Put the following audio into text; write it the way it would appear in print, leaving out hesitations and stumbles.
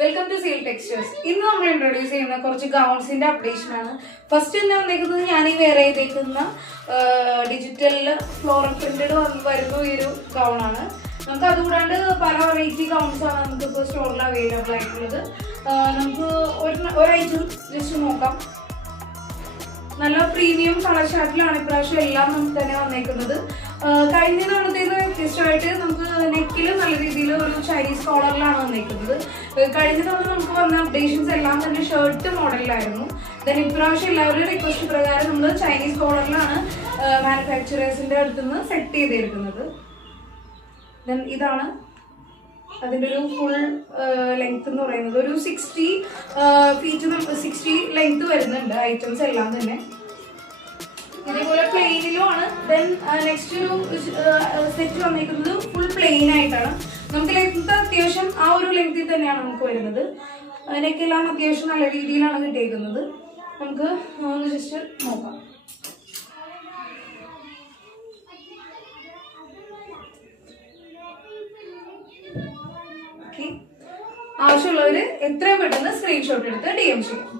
Welcome to seal textures. ഇന്ന് നമ്മൾ introduce ചെയ്യുന്ന കുറച്ച് ഗൗൺസിന്റെ അപ്ഡേഷൻ ആണ്. ഫസ്റ്റ് തന്നെ വന്നേക്കുന്നത് ഞാൻ ഈ വെയർ ചെയ്തേക്കുന്ന ഡിജിറ്റൽ ഫ്ലോറൽ പ്രിന്റഡ് വരുന്ന ഈ ഒരു ഗൗൺ ആണ്. നമുക്ക് അതുകൂടാണ്ട് പല വെറൈറ്റി ഗൗൺസ് ആണ് നമുക്കിപ്പോൾ സ്റ്റോറിൽ അവൈലബിൾ ആയിട്ടുള്ളത്. നമുക്ക് ഒരു ഐറ്റം ജസ്റ്റ് നോക്കാം. നല്ല പ്രീമിയം കളർ ഷാർട്ടിലാണ് ഇപ്രാവശ്യം എല്ലാം നമുക്ക് തന്നെ വന്നേക്കുന്നത്. കഴിഞ്ഞ തവണത്തേത് വ്യത്യസ്തമായിട്ട് നമുക്ക് നെക്കിൽ നല്ല രീതിയിൽ ഒരു ചൈനീസ് കോളറിലാണ് വന്നേക്കുന്നത്. കഴിഞ്ഞ തവണ നമുക്ക് വന്ന അപ്ഡേഷൻസ് എല്ലാം തന്നെ ഷർട്ട് മോഡലിലായിരുന്നു. ദെൻ ഇപ്രാവശ്യം എല്ലാവരും റിക്വസ്റ്റ് പ്രകാരം നമ്മൾ ചൈനീസ് കോളറിലാണ് മാനുഫാക്ചറേഴ്സിന്റെ അടുത്തുനിന്ന് സെറ്റ് ചെയ്തെടുക്കുന്നത്. ദെൻ ഇതാണ് അതിൻ്റെ ഒരു ഫുൾ ലെങ്ത് എന്ന് പറയുന്നത്. ഒരു 60 ഫീറ്റ് 60 ലെങ്ത് വരുന്നുണ്ട് ഐറ്റംസ് എല്ലാം തന്നെ. ഇതേപോലെ പ്ലെയിനിലും ആണ്. ദെൻ നെക്സ്റ്റ് ഒരു സെറ്റ് വന്നിരിക്കുന്നത് ഫുൾ പ്ലെയിൻ ആയിട്ടാണ്. നമുക്ക് ലെങ്ത് അത്യാവശ്യം ആ ഒരു ലെങ്തിൽ തന്നെയാണ് നമുക്ക് വരുന്നത്. നെക്കെല്ലാം അത്യാവശ്യം നല്ല രീതിയിലാണ് കിട്ടിയിരിക്കുന്നത്. നമുക്ക് ഒന്ന് ജസ്റ്റ് നോക്കാം. ആവശ്യമുള്ളവര് എത്രയും പെട്ടെന്ന് സ്ക്രീൻഷോട്ട് എടുത്ത് DM ചെയ്യും.